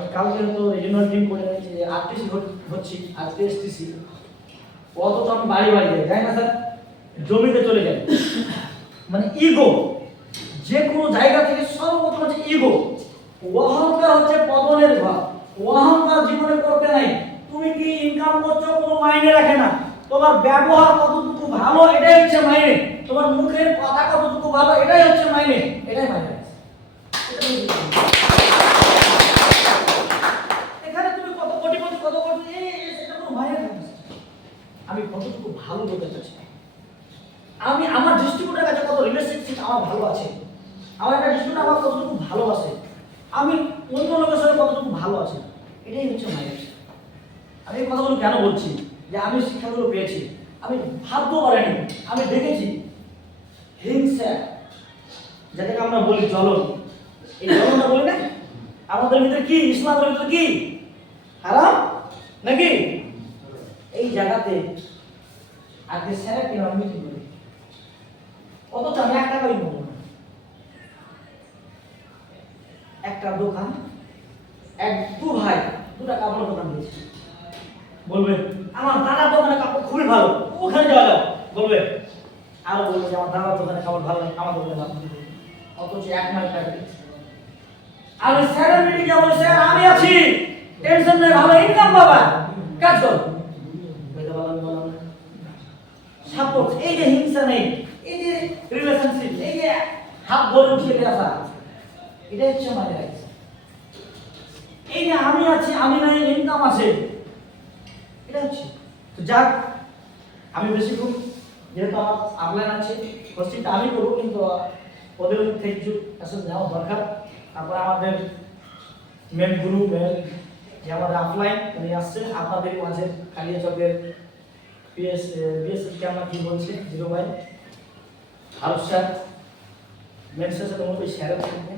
আমি কালকে তো রিজিওনাল টিম করে নিয়েছি যে আরটিসি হচ্ছি, আজকে এসটিসি। অত তো আমি বাড়ি বাড়ি যাই না স্যার, জমিতে চলে যাই। মানে ইগো, যে কোনো জায়গা থেকে সর্বপ্রথম হচ্ছে ইগো। অহংকার হচ্ছে পতনের ঘর। অহংকার জীবনে করতে নাই। তুমি কি ইনকাম করছো কোনো মাইনে রাখে না, তোমার ব্যবহার কতটুকু ভালো এটাই হচ্ছে মাইনে, তোমার মুখের কথা কতটুকু ভালো এটাই হচ্ছে মাইনে, এটাই মাইনে। এখানে তুমি কত কোটিপতি কত কোটি সেটা কোনো মাইনে থাকে। আমি কতটুকু ভালো বলতে চাচ্ছি, আমি আমার দৃষ্টিকোণের কাছে কত রিলেশনশিপ আমার ভালো আছে, আমার একটা দৃষ্টিকোণ আমার কতটুকু ভালোবাসে, আমি অন্য লোকের সঙ্গে কতটুকু ভালো আছে, এটাই হচ্ছে মাইনে। আমি এই কথাগুলো কেন বলছি, যে আমি শিক্ষাগুলো পেয়েছি, আমি ভাবতে পারিনি, আমি দেখেছি হিংসা যেটাকে আমরা বলি জ্বলন, এই জ্বলনটা বলি না আমাদের ভিতরে কি, ইসলামের ভিতরে কি হারাম নাকি? এই জায়গাতে আজকে স্যার কেন মিটিং করি, অথচ আমি 1 টাকাই নেব না। একটা দোকান, দু ভাই দুটা কাপড়ের দোকান দিয়েছে, বলবে আমার দাদার দোকানে কাপড় খুবই ভালো, ওখানে যাওয়া যাও, বলবে আরো বলবে যে আমার দাদার দোকানে কাপড় ভালো নেই, আমার দোকানে ভালো। অথচ 1 মাস টাকা আমি স্যারের মিটিংয়ে বলি স্যার আমি আছি, টেনশন নেই, ভালো ইনকাম বাবা, কাজ কর। সাপোর্ট, এই যে হিংসা নেই, এই যে রিলেশনশিপ, এই যে হাত ধরে উঠিয়ে আসা, এটাই হচ্ছে আমাদের রাইট। এই যে আমি আছি, আমি নাই, ইনকাম আছে, এটা হচ্ছে। তো যাক, আমি বেশিক্ষণ যেহেতু আমার আপলাইন আছে, কোশ্চেনটা আমি করবো, কিন্তু ওদের থেকে কিছু আসলে নেওয়া দরকার। তারপরে আমাদের মেন গুরু যে আমাদের আপলাইন উনি আসছে আপনাদের মাঝে, কালিয়াচকের বিএসএফকে আমরা কি বলছি 0 ভাই আরব স্যার মেসেজের মধ্যে শেয়ার করবো।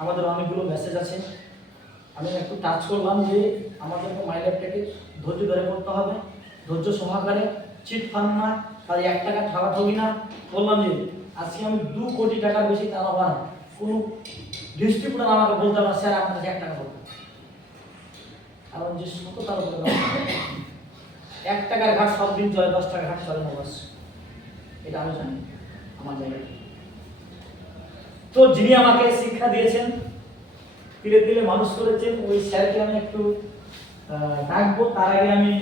আমাদের অনেকগুলো মেসেজ আছে, আমি একটু টাচ করলাম যে আমাদের মাইলেজটাকে ধৈর্য ধরে করতে হবে, ধৈর্য সহকারে, চিট ফান্ড না, তাহলে 1 টাকা ঠকাঠকি না। বললাম যে আজকে আমি 2 কোটি টাকার বেশি টাকা কোনো ডিস্ট্রিবিউটার আমাকে বলতে পারে স্যার আপনার 1 টাকা বলতে, কারণ যে সততার উপরে 1 টাকার ঘাট সব দিন চলে, 10 টাকার ঘাট চলে না, বাস এটা আমি জানি আমার জায়গায়। তো যিনি আমাকে শিক্ষা দিয়েছেন, ধীরে ধীরে মানুষ করেছেন, ওই স্যারকে আমি একটু ডাকবো। তার আগে আমি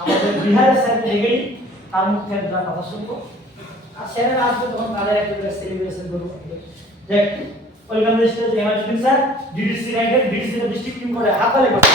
আমাদের বিহারের স্যার দেখেই তার মুখে একটা কথা শুনবো, আর স্যারের আসবে তখন তাদের একটা সেলিব্রেশন করবো। দেখ welcome this stage emergency sir DDC rider, DDC district team করে হাততালি করে।